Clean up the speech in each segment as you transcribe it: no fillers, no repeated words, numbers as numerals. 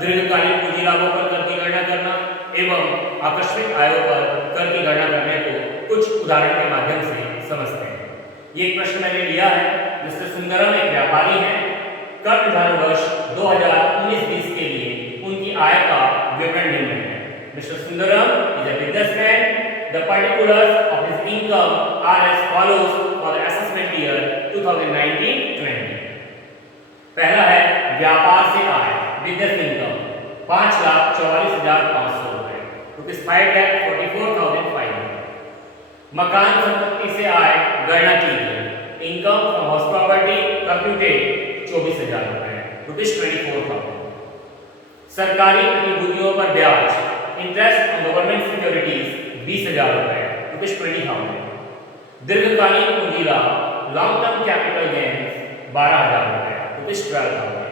दीर्घकालीन पूंजी लाभों पर कर की गणना करना एवं आकस्मिक आयों पर कर की गणना करने को कुछ उदाहरण के माध्यम से समझते हैं। ये एक प्रश्न मैंने लिया है जिससे सुंदरम एक व्यापारी हैं। कर निर्धारण वर्ष 2019-20 के लिए उनकी आय का विवरण निम्न है। Mister Sundaram is a businessman. The particulars of his income are as follows for the assessment year 2019-20। पहला है व्यापार से आय, बिजनेस इनकम 5,44,500 रुपए, रुपीज 5,44,500। मकान संपत्ति से आय गणना की गई, income from house property computed 24,000 रुपए, रुपीज 24,000। सरकारी प्रतिभूतियों पर ब्याज, इंटरेस्ट ऑन गवर्नमेंट सिक्योरिटीज 20,000 रुपए, रुपीज 20,000। दीर्घकालीन पूंजी लाभ, लॉन्ग टर्म कैपिटल गेन्स 12,000 रुपए, रुपीज 12,000।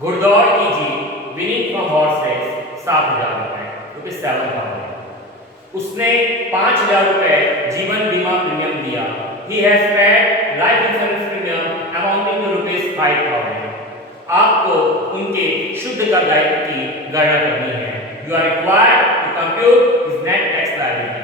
घुड़दौड़ की जीत, विनिंग फ्रॉम हॉर्सेस 7,000 रुपए, रुपीज 7,000। उसने 5,000 रुपए जीवन बीमा प्रीमियम दिया। He has paid life insurance premium amounting to rupees 5,000। आपको उनके शुद्ध कर दायित्व की गणना करनी है। You are required to compute his net tax liability।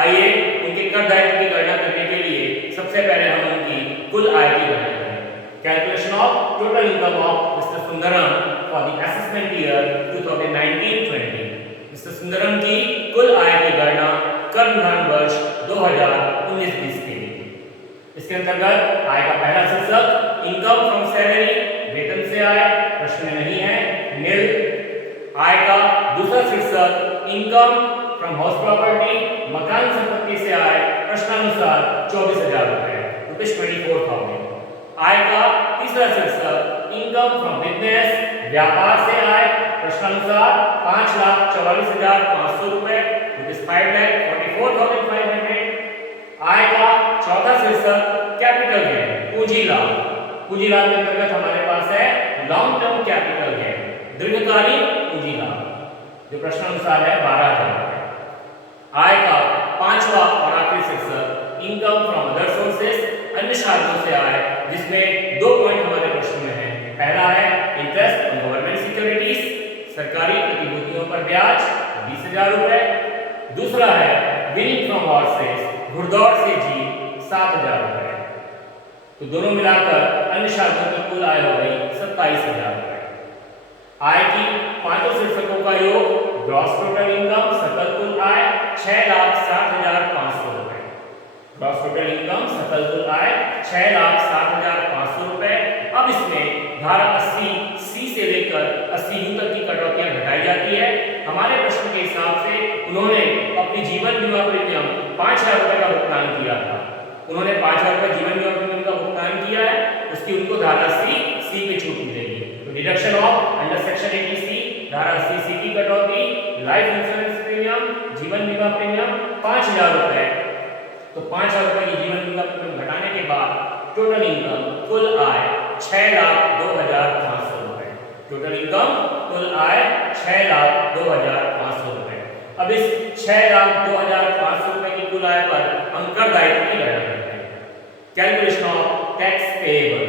आइए उनके कर दायित्व की गणना करने के लिए सबसे पहले हम उनकी कुल आय की गणना करें। Calculation of total income of mister Sundaram for the assessment year 2019-20। Mister Sundaram की कुल आय की गणना कर निर्धारण वर्ष 2019-20 के लिए। इसके अंतर्गत आय का पहला शीर्षक इनकम फ्रॉम सैलरी, वेतन से आय, प्रश्न में नहीं है, नील। आय का दूसरा शीर्षक इनकम फ्रॉम हाउस प्रॉपर्टी, मकान संपत्ति से आय, प्रश्नानुसार 24,000 रुपए, रुपीज 24,000। आय का तीसरा शीर्षक इनकम फ्रॉम बिजनेस, व्यापार से आय, प्रश्नानुसार 5,44,500 रुपए, रुपीज 5,44,500। आय का चौथा शीर्षक कैपिटल गेन, पूंजी लाभ। पूंजी लाभ के अंतर्गत हमारे पास है लॉन्ग टर्म कैपिटल गेन, दीर्घकालीन पूंजी लाभ, जो प्रश्नानुसार है 12,000 रुपए। आय का पांचवा और आखिरी शीर्षक इनकम फ्रॉम अदर सोर्सेस, अन्य साधनों से आय, जिसमें 2 पॉइंट हमारे प्रश्न में है। पहला है इंटरेस्ट ऑन गवर्नमेंट सिक्योरिटीज, सरकारी प्रतिभूतियों पर ब्याज 20,000 रुपए। दूसरा है विनिंग फ्रॉम हॉर्सेस, घुड़दौड़ से जीत 7,000 रुपए। तो दोनों मिलाकर अन्य साधनों की कुल आय हो गई 27,000 रुपए। आय की पांचों शीर्षकों का योग, ग्रॉस टोटल इनकम, सकल कुल आय 6,60,500 रुपए। ग्रॉस टोटल इनकम, सकल कुल आय 6,60,500 रुपए। अब इसमें धारा 80C से लेकर 80U तक की कटौतियां घटाई जाती है। हमारे प्रश्न के हिसाब से उन्होंने अपनी जीवन बीमा प्रीमियम 5,000 रुपए का भुगतान किया था। उन्होंने 5,000 रुपए जीवन बीमा प्रीमियम का भुगतान किया है, उसकी उनको धारा C पे छूट मिलेगी। तो deduction of under section 80C, धारा 80C की कटौती, लाइफ इंश्योरेंस प्रीमियम, जीवन बीमा प्रीमियम 5,000 रुपए। तो 5,000 रुपए की जीवन बीमा प्रीमियम घटाने के बाद टोटल इनकम, कुल आय 6,02,500 रुपए। टोटल इनकम, कुल आय 6,02,500 रुपए। अब इस 6,02,500 रुपए की कुल आय पर हम कर दायित्व की गणना करते हैं। कैलकुलेशन ऑफ टैक्स पेएबल,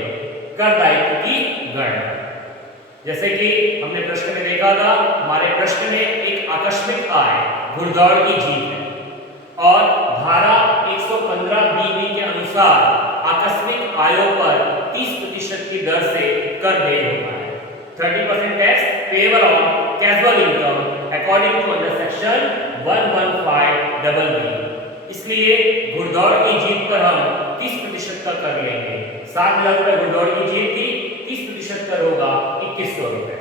कर दायित्व की गणना। जैसे कि हमने प्रश्न में देखा था, हमारे प्रश्न में एक आकस्मिक आय घुड़दौड़ की जीत है और धारा 115BB के अनुसार आकस्मिक आयों पर 30% की दर से कर देय होता है। 30% tax payable on casual income according to under section 115BB। इसलिए घुड़दौड़ की जीत पर हम 30% का कर लेंगे। 7,000 रुपए घुड़दौड़ की जीत थी, 30% कर होगा 2,100 रुपए।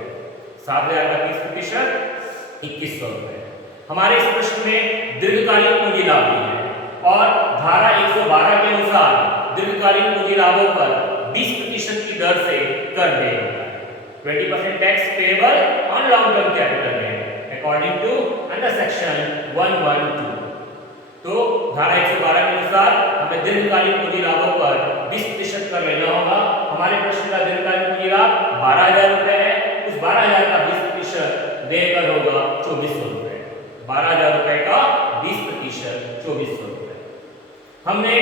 7,000 का 30% 2,100 रुपए। हमारे इस प्रश्न में दीर्घकालीन पूंजी लाभ भी है और धारा 112 के अनुसार दीर्घकालीन पूंजी लाभों पर 20% की दर से कर देय होता है। 20% tax payable on long term capital gain according to under section 112। तो धारा 112 के अनुसार हमें दीर्घकालीन पूंजी लाभों पर 20% कर लेना होगा। हमारे प्रश्न का दीर्घकालीन पूंजी लाभ 12,000 रुपए है। उस 12,000 का 20% देकर होगा 2,400 रुपए। 12,000 रुपए का 20% 2,400 रुपए। हमने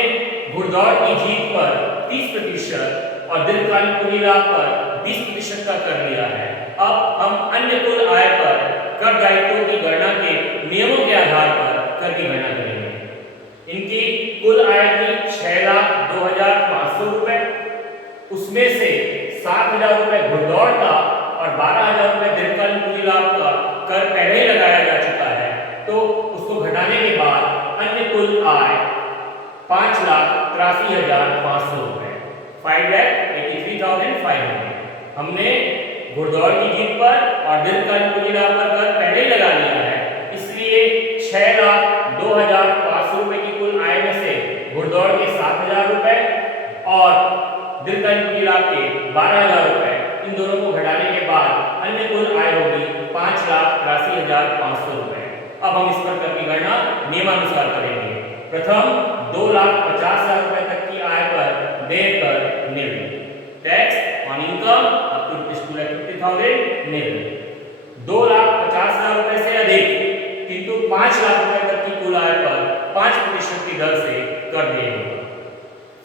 घुड़दौड़ की जीत पर 30% और दीर्घकालीन पूंजी लाभ पर 20% का कर लिया है। अब हम अन्य कुल आय पर कर दायित्वों की गणना के नियमों के आधार पर कर की गणना करेंगे। इनकी कुल आय थी 6,02,500 रुपए, उसमें से 7,000 रुपए घुड़दौड़ का और 12,000 रुपए दीर्घकालीन पूंजी लाभ का कर पहले ही लगाया जा चुका है, तो उसको घटाने के बाद अन्य कुल आय 5,83,500 रुपए, 5,83,500। हमने घुड़दौड़ की जीत पर और दीर्घकालीन पूंजी लाभ पर कर पहले ही लगा लिया है, इसलिए 6,02,500 रुपए की कुल आय में से घुड़दौड़ के 7,000 रुपए और दीर्घकालीन पूंजी लाभ के 12,000 रुपए, इन दोनों को घटाने के बाद अन्य कुल आय होगी 5,83,500 रुपए। अब हम इस पर कर की गणना नियमानुसार करेंगे। प्रथम 2,50,000 रुपए तक की आय पर देय कर nil, tax on income up to ₹2,50,000 nil. 2,50,000 रुपए से अधिक किंतु 5,00,000 रुपए तक की कुल आय पर 5% की दर से कर दिए होगा।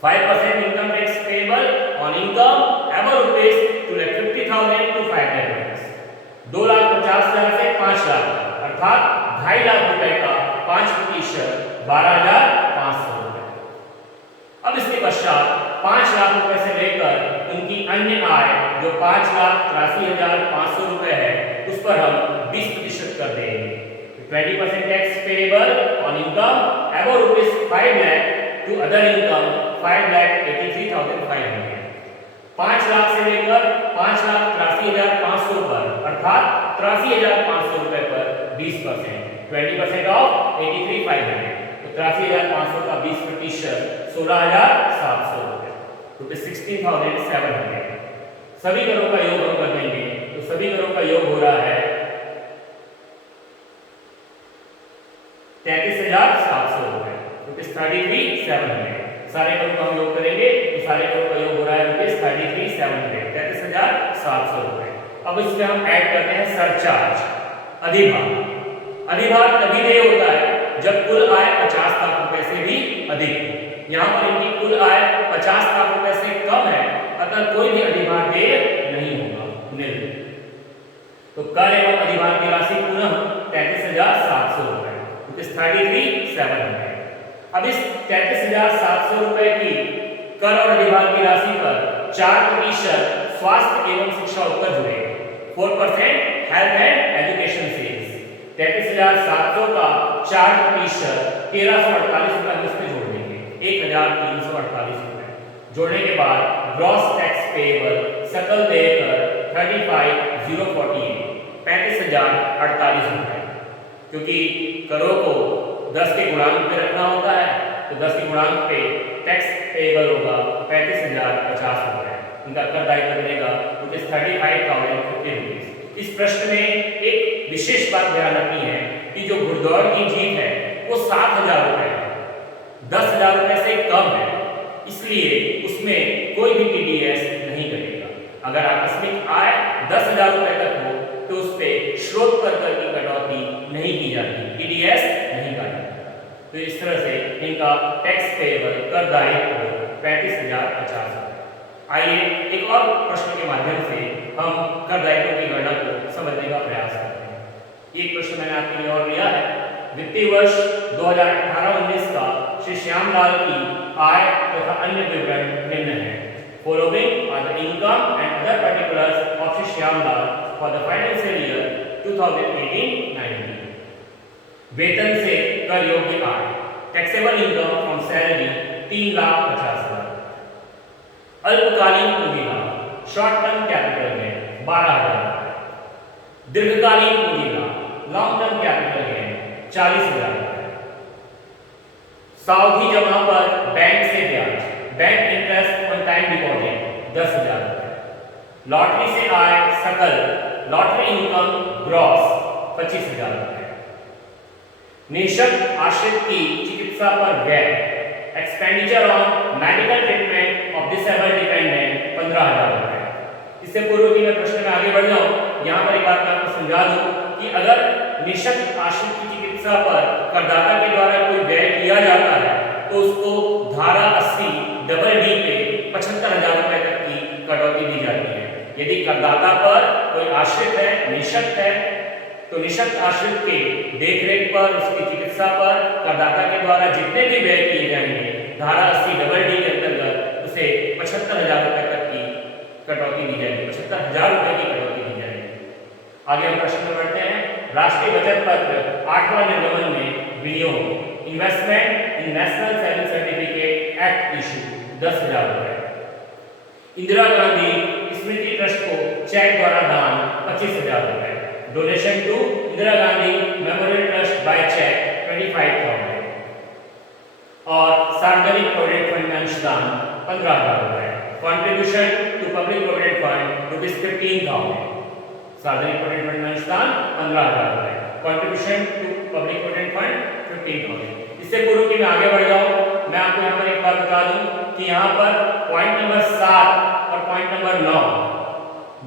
5% income tax payable on income above ₹2,50,000 to 5,00,000। 2,50,000 से 5,00,000 अर्थात 2.5 लाख रुपए का 5% 12,500 रुपए। अब इसके पश्चात 5 लाख रुपए से लेकर उनकी अन्य आय जो 5,83,500 रुपए है, उस पर हम 20% कर देंगे। 20% tax payable on income above ₹5 lakh to other income 5,83,500। 5 lakh से लेकर 5,83,500 पर अर्थात 83,500 रुपए पर 20%, 20% ऑफ 83,500, तो 83,500 का 20% 16,700 रुपए, रुपए 16,700। सभी करों का योग हम कर देंगे, तो सभी करों का योग हो रहा है 33,700 रुपए, रुपीज 33,700। सारे करों का हम योग करेंगे तो सारे करों का योग हो रहा है रुपीज 33,700, 33,700 रुपए। अब इसमें हम ऐड करते हैं सरचार्ज, अधिभार। अधिभार तभी देय होता है जब कुल आय 50 लाख रुपए से भी अधिक हो। यहाँ पर इनकी कुल आय 50 लाख रुपए से कम है, अतः कोई भी अधिभार देय नहीं होगा, निल। तो कर एवं अधिभार की राशि पुनः 33,700 रुपए, रुपीज 33,700। अब इस 33,700 रुपए की कर और अधिभार की राशि पर 4% स्वास्थ्य एवं शिक्षा उत्तर जुड़ेगा, 4% हेल्थ एंड एजुकेशन सेल्स। 33,700 का 4% 1,348 रुपए हम इसमें जोड़ देंगे, 1,348 रुपए। जोड़ने के बाद ग्रॉस टैक्स पेएबल सकल देय कर 35,048, 35,048 रुपए। क्योंकि करों को 10 के गुणांक पे रखना होता है, तो 10 के गुणांक पे टैक्स पेएबल होगा 35,050 रुपए। इनका कर दायित्व बनेगा रुपीज 35,050 रुपीज। इस प्रश्न में एक विशेष बात ध्यान रखनी है कि जो घुड़दौड़ की जीत है वो 7,000 रुपए है, 10,000 रुपए से कम है, इसलिए उसमें कोई भी टीडीएस नहीं कटेगा। अगर आकस्मिक आय 10,000 रुपए तक हो तो उस पे स्रोत पर कर की कटौती नहीं की जाती, टीडीएस नहीं काटा जाता। तो इस तरह से इनका टैक्स पेएबल कर दायित्व 35,050 रुपए। आइए एक और प्रश्न के माध्यम से हम कर दायित्व की गणना को समझने का प्रयास करते हैं। एक प्रश्न मैंने आपके लिए और लिया है। वित्तीय वर्ष 2018-19 का श्री श्यामलाल की आय तथा अन्य विवरण निम्न है। Following are the income and other particulars of Shri Shyamlal for the financial year 2018-19। वेतन से कर योग्य आय, टैक्सेबल इनकम फ्रॉम सैलरी 3,50,000। अल्पकालीन पूंजी लाभ, शॉर्ट टर्म कैपिटल गेन 12,000। दीर्घकालीन पूंजी लाभ, लॉन्ग टर्म कैपिटल गेन 40,000। सावधि जमा पर बैंक से ब्याज, bank interest on time deposit 10,000। Lottery से आय सकल, लॉटरी इनकम ग्रॉस 25,000। निःशक्त आश्रित की चिकित्सा पर व्यय, expenditure on medical treatment of disabled dependent 15,000। इससे पूर्व कि मैं प्रश्न में आगे बढ़ जाऊं, यहाँ पर एक बात मैं आपको समझा दूं कि अगर निःशक्त आश्रित की चिकित्सा पर करदाता के द्वारा कोई व्यय किया जाता है तो उसको धारा 80 डबल डी पे 75,000 रुपए तक की कटौती दी जाती है। यदि करदाता पर कोई आश्रित है, निःशक्त है, तो निःशक्त आश्रित के देखरेख पर, उसकी चिकित्सा पर करदाता के द्वारा जितने भी व्यय किए जाएंगे, धारा 80 डबल डी के अंतर्गत उसे 75,000 रुपए तक की कटौती दी जाएगी, 75,000 रुपए की कटौती दी जाएगी। आगे हम प्रश्न में बढ़ते हैं। राष्ट्रीय बचत पत्र 8वां निर्गमन में विनियोग, investment in national saving certificate eighth issue 10,000 रुपए। इंदिरा गांधी स्मृति ट्रस्ट को चेक द्वारा दान 25,000 रुपए। Donation to Indira Gandhi memorial trust by cheque 25,000 और सार्वजनिक प्रोविडेंट फंड में अंशदान 15,000 रुपए। Contribution to public provident fund ₹15,000। सार्वजनिक प्रोविडेंट फंड में अंशदान 15,000 रुपए। Contribution to public provident fund 15,000। इससे पूर्व कि मैं आगे बढ़ जाऊं, मैं आपको यहाँ पर एक बात बता दूं कि यहाँ पर पॉइंट नंबर 7 और पॉइंट नंबर 9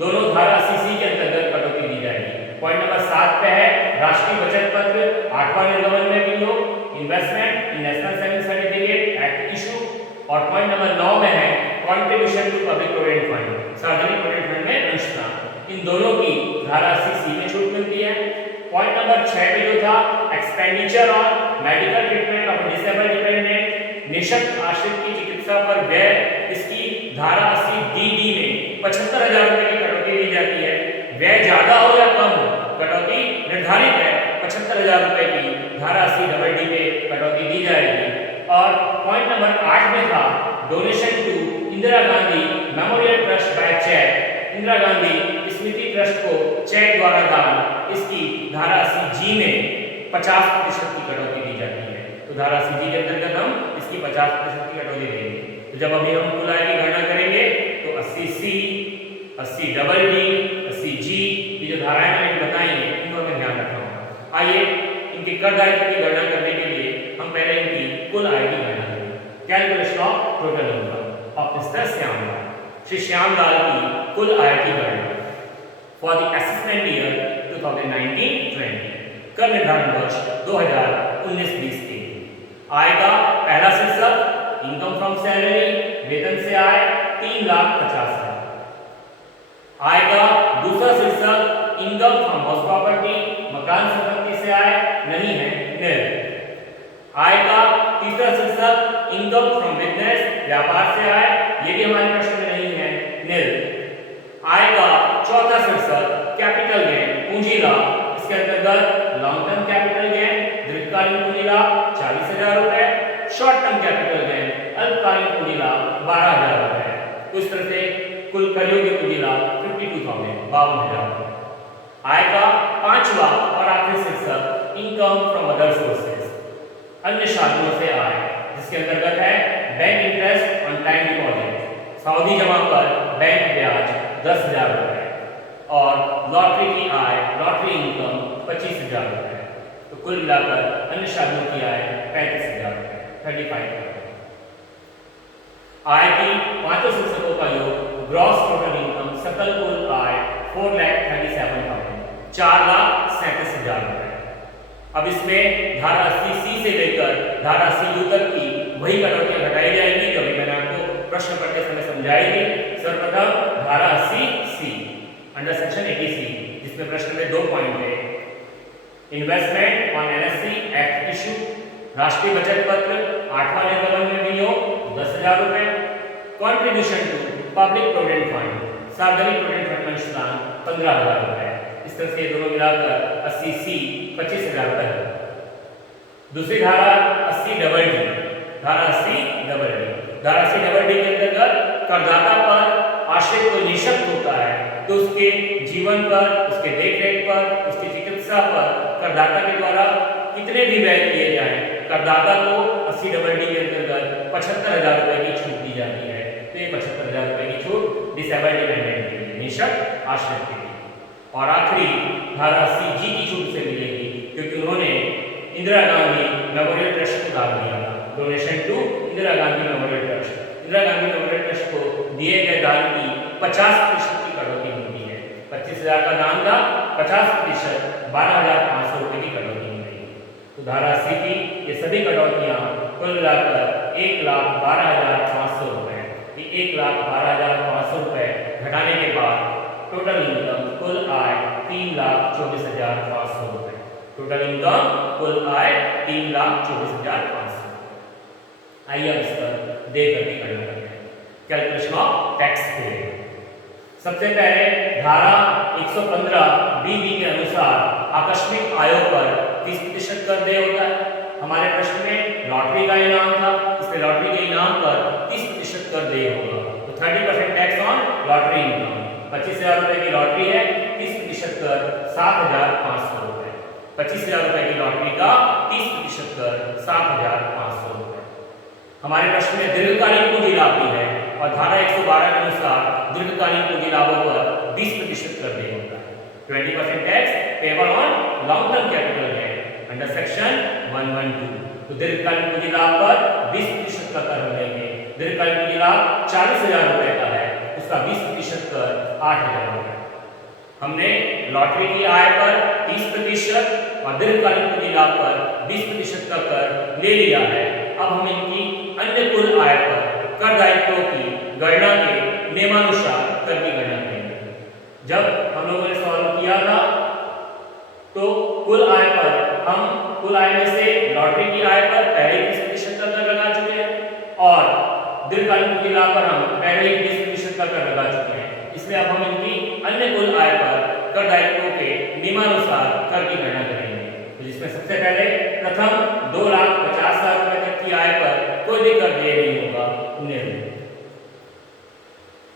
दोनों धारा 80C के अंतर्गत कटौती दी जाएगी। पॉइंट नंबर 7 पे है राष्ट्रीय बचत पत्र 8वां निर्गमन में विनियोग, investment in national saving certificate eighth issue, और पॉइंट नंबर 9 में है contribution to public provident fund, सार्वजनिक प्रोविडेंट फंड में अंशदान। इन दोनों की धारा 80C में छूट मिलती है। पॉइंट नंबर 6 पे जो था expenditure on medical treatment of disabled dependent, निःशक्त आश्रित की चिकित्सा पर व्यय, इसकी धारा 80DD में 75,000 रुपए की कटौती दी जाती है। व्यय ज्यादा हो या कम हो, कटौती निर्धारित है 75,000 रुपए की धारा 80DD पे कटौती दी जाएगी। और पॉइंट नंबर 8 में था donation to Indira Gandhi memorial trust by cheque, Indira Gandhi स्मृति ट्रस्ट को चेक द्वारा दान, इसकी धारा 80G में 50% की कटौती दी जाती है। तो धारा 80G के अंतर्गत हम इसकी 50% की कटौती देंगे। तो जब अभी हम कुल आय की गणना करेंगे तो 80C, 80DD, 80G, ये जो धाराएं मैंने बताई हैं इनको हमें ध्यान रखना होगा। आइए इनके कर दायित्व की गणना करने के लिए हम पहले इनकी कुल आय की गणना करेंगे। Calculation of total income of mister Shyamlal. Shri Shyamlal की कुल आय की गणना फॉर द असेसमेंट ईयर 2019-20 कर निर्धारण वर्ष 2019-20 के आय का पहला शीर्षक इनकम फ्रॉम सैलरी, वेतन से आय 3,50,000। आय का दूसरा शीर्षक इनकम फ्रॉम हाउस प्रॉपर्टी, मकान संपत्ति से आय नहीं है, निल। आय का तीसरा शीर्षक इनकम फ्रॉम बिजनेस, व्यापार से आय, ये भी हमारे प्रश्न में नहीं है, निल। आय का चौथा शीर्षक कैपिटल गेन, पूंजी लाभ, इसके अंतर्गत लॉन्ग टर्म कैपिटल गेन, दीर्घकालीन पूंजी लाभ 40,000 रुपए, शॉर्ट टर्म कैपिटल गेन, अल्पकालीन पूंजी लाभ 12,000 रुपए। उस तरह से कुल करयोग्य पूंजी लाभ 52,000, 52,000 रुपए। आय का पांचवा और आखिरी शीर्षक इनकम फ्रॉम अदर सोर्सेज, अन्य साधनों से आय, जिसके अंतर्गत है bank interest on time deposit, सावधि जमा पर बैंक ब्याज 10,000 रुपए, और लॉटरी की आय, लॉटरी इनकम 25,000 रुपए। तो कुल मिलाकर अन्य साधनों की आय 35,000 रुपए, 35,000। आय की पांचों शीर्षकों का योग ग्रॉस टोटल इनकम, सकल कुल आय 4,37,000, 4,37,000 रुपए। अब इसमें धारा 80C से लेकर धारा 80U तक की वही कटौतियां घटाई जाएंगी जो अभी मैंने आपको प्रश्न पढ़ते समय समझाई थी। सर्वप्रथम धारा 80C अंडर सेक्शन 80C, जिसमें प्रश्न में 2 पॉइंट है। Investment on NSE eighth issue, राष्ट्रीय बचत पत्र 8वां निर्गमन में विनियोग 10,000 रुपए। Contribution to public provident fund, सार्वजनिक प्रोविडेंट फंड में अंशदान 15,000 रुपए। इस तरह से दोनों मिलाकर 80C 25,000 रुपए। दूसरी धारा 80DD, धारा 80DD, धारा 80DD के अंतर्गत करदाता पर आश्रित कोई निःशक्त होता है तो उसके जीवन पर, उसके देखरेख पर, उसकी चिकित्सा पर करदाता के द्वारा कितने भी व्यय किए जाएं, करदाता को 80DD के अंतर्गत 75,000 रुपए की छूट दी जाती है। तो ये 75,000 रुपए की छूट डिसेबल्ड डिपेंडेंट के लिए, निःशक्त आश्रित के लिए। और आखिरी धारा 80G की छूट से मिलेगी क्योंकि उन्होंने इंदिरा गांधी मेमोरियल ट्रस्ट को दान दिया था। Donation to Indira Gandhi memorial trust, Indira Gandhi memorial trust को दिए गए दान की 50% की कटौती होती है। 25,000 का दान था, 50% 12,500 रुपए की कटौती मिलेगी। तो धारा 80 की ये सभी कटौतियां कुल मिलाकर 1,12,500 रुपए, 1,12,500 रुपए घटाने के बाद टोटल इनकम कुल आय 3,24,500 रुपए। टोटल इनकम कुल आय 3,24,500। आइए अब इस पर दे करके गणना करते हैं। Calculation of tax paid. सबसे पहले धारा 115 बीबी के अनुसार आकस्मिक आयों पर 30% कर देय होता है। हमारे प्रश्न में लॉटरी का इनाम था, इसलिए लॉटरी के इनाम पर 30% कर देय होगा। तो 30% टैक्स ऑन लॉटरी इनकम। 25,000 रुपए की लॉटरी है, 30% कर 7,500 रुपए। 25,000 रुपए की लॉटरी का 30% कर 7,500 रुपए। हमारे प्रश्न में दीर्घकालीन पूंजी लाभ भी है और धारा 112 के अनुसार दीर्घकालीन पूंजी लाभों पर 20% कर देय होता है। 20% tax payable on long term capital है अंडर सेक्शन 112। तो दीर्घकालीन पूंजी लाभ पर 20% का कर देंगे। दीर्घकालीन पूंजी लाभ 40,000 रुपए का है, उसका 20% कर 8,000 रुपए। हमने लॉटरी की आय पर 30% और दीर्घकालीन पूंजी लाभ पर 20% का कर ले लिया है। अब हम इनकी अन्य कुल आय पर कर दायित्वों की गणना के नियमानुसार कर की गणना करेंगे। जब हम लोगों ने सॉल्व किया था तो कुल आय पर हम कुल आय में से लॉटरी की आय पर पहले ही 30% का कर लगा चुके हैं और दीर्घकालीन पूंजी लाभ पर हम पहले ही 20% का कर लगा चुके हैं। इसलिए अब हम इनकी अन्य कुल आय पर कर दायित्वों के नियमानुसार कर की गणना करेंगे। तो जिसमें सबसे पहले प्रथम 2,50,000 रुपए तक की आय पर कोई भी कर देय नहीं होगा।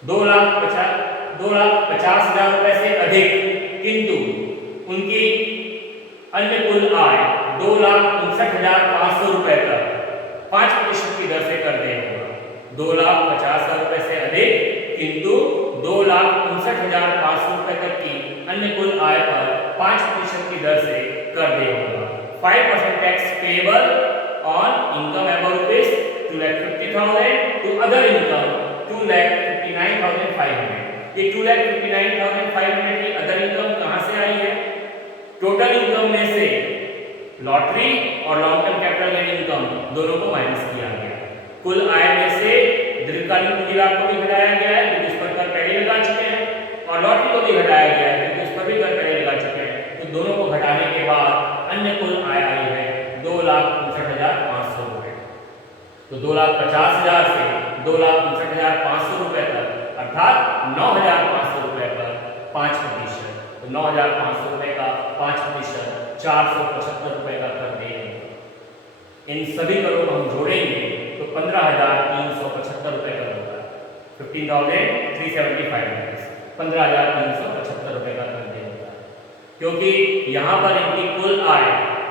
2,50,000 रुपए से अधिक किंतु उनकी अन्य कुल आय 2,59,500 रुपए तक 5% की दर से कर देय होगा। 2,50,000 रुपए से अधिक किंतु 2,59,500 रुपए तक की अन्य कुल आय पर 5% की दर से कर देय होगा। 5% tax payable on income above rupees 2,50,000 to other income 2,59,500। ये 2,59,500 की अदर इनकम कहां से आई है? टोटल इनकम में से लॉटरी और long term capital gain income दोनों को माइनस किया गया। कुल आय में से दीर्घकालीन पूंजी लाभ को भी घटाया गया है क्योंकि उस पर कर पहले लगा चुके हैं और लॉटरी को भी घटाया गया है क्योंकि उस पर भी कर पहले लगा चुके हैं। तो दोनों को घटाने के बाद अन्य कुल आय आई है 2,59,500 रुपए। तो 2,50,000 से 2,59,500 रुपए तक अर्थात 9,500 रुपए पर 5%। तो 9,500 रुपए का 5% 475 रुपए का कर देंगे। इन सभी करों को हम जोड़ेंगे तो 15,375 रुपए का होगा। 15,375 रुपीज 15,375 रुपए का कर देंगे। क्योंकि यहाँ पर इनकी कुल आय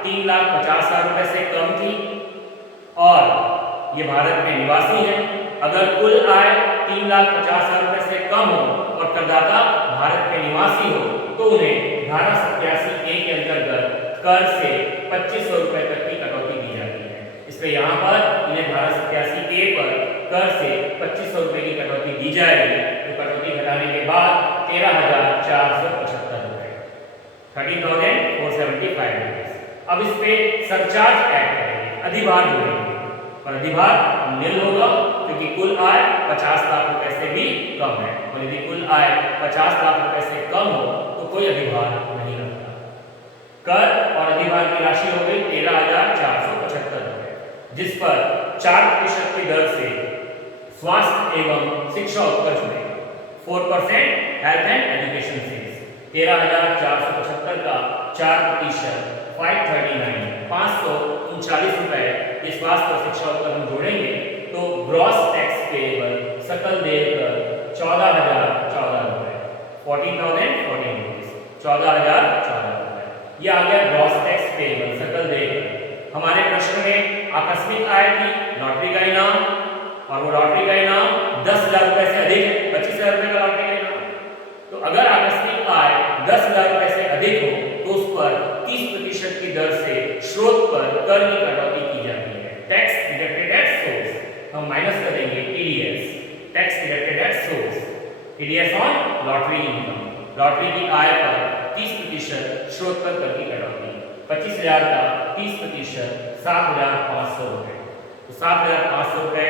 3,50,000 रुपए से कम थी और ये भारत में निवासी है। अगर कुल आय 3,50,000 रुपए से कम हो और करदाता भारत के निवासी हो तो उन्हें धारा 87A के अंतर्गत कर से 2,500 रुपए तक की कटौती दी जाती है। इसलिए यहाँ पर इन्हें धारा 87A पर कर से 2,500 रुपए की कटौती दी जाएगी। तो कटौती घटाने के बाद 13,475 रुपए 13,475 रुपए। अब इस पे सरचार्ज ऐड करेंगे, अधिभार जोड़ेंगे और अधिभार निल होगा क्योंकि कुल आय 50 लाख रुपए से भी कम है और यदि कुल आय 50 लाख रुपए से कम हो तो कोई अधिभार नहीं लगता। कर और अधिभार की राशि हो गई 13,475 रुपए, जिस पर 4% की दर से स्वास्थ्य एवं शिक्षा उत्कर्ष में 4% हेल्थ एंड एजुकेशन फीस 13,475 का 4% 539 रुपए ये स्वास्थ्य और शिक्षा उत्कर्ष हम जोड़ेंगे तो ग्रॉस टैक्स पेएबल सकल देय कर 14,014 रुपए 14,014 रुपीस 14,014 रुपए। ये आ गया ग्रॉस टैक्स पेएबल सकल देय कर। हमारे प्रश्न में आकस्मिक आय थी लॉटरी का इनाम और वो लॉटरी का इनाम 10,000 रुपए से अधिक है, 25,000 रुपए का लॉटरी का इनाम। तो अगर आकस्मिक आय 10,000 रुपए से अधिक हो तो उस पर 30% की दर से स्रोत पर कर की कटौती की जाती है। टैक्स डिडक्टेड एट सोर्स हम माइनस करेंगे TDS tax deducted at source TDS on lottery income. Lottery की आय पर 30% स्रोत पर कर की कटौती 25,000 का 30% 7,500 रुपए। तो 7,500 रुपए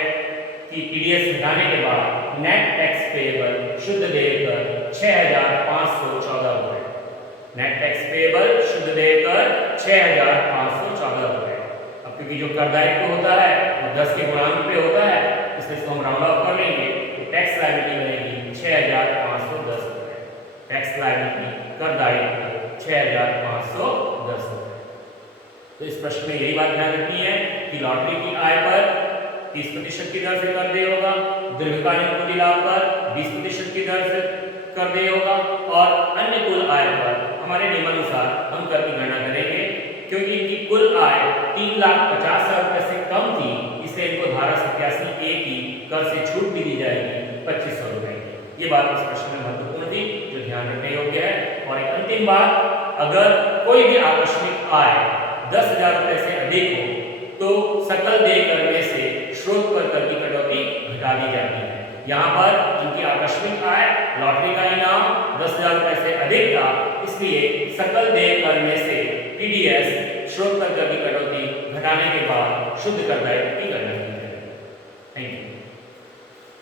कि टीडीएस हटाने के बाद नेट टैक्स पेएबल शुद्ध देयकर 6,514 रुपए। नेट टैक्स पेएबल शुद्ध देयकर 6,514 रुपए। अब क्योंकि जो कर दायित्व होता है वो 10 के गुणांक पे होता है, इसलिए इसको हम राउंड ऑफ कर लेंगे तो टैक्स लायबिलिटी बनेगी 6,510 रुपए। टैक्स लायबिलिटी कर दायित्व 6,510 रुपए। तो इस प्रश्न में यही बात ध्यान रखनी है कि लॉटरी की आय पर 30% की दर से कर देय होगा, दीर्घकालीन पूंजी लाभ पर 20% की दर से कर देय होगा और अन्य कुल आय पर हमारे नियमानुसार हम कर की गणना करेंगे। क्योंकि इनकी कुल आय 3,50,000 रुपए से कम थी, इसलिए इनको धारा 87A की कर से छूट भी दी जाएगी 2,500 रुपए की। ये बात इस प्रश्न में महत्वपूर्ण थी जो ध्यान रखने योग्य है। और एक अंतिम बात, अगर कोई भी आकस्मिक आय 10,000 रुपए से अधिक हो तो सकल देय कर में से स्रोत पर कर की कटौती घटा दी जाती है। यहाँ पर इनकी आकस्मिक आय लॉटरी का इनाम 10,000 रुपए से अधिक था, इसलिए सकल देय कर में से टीडीएस स्रोत पर कर की कटौती घटाने के बाद शुद्ध कर दायित्व की गणना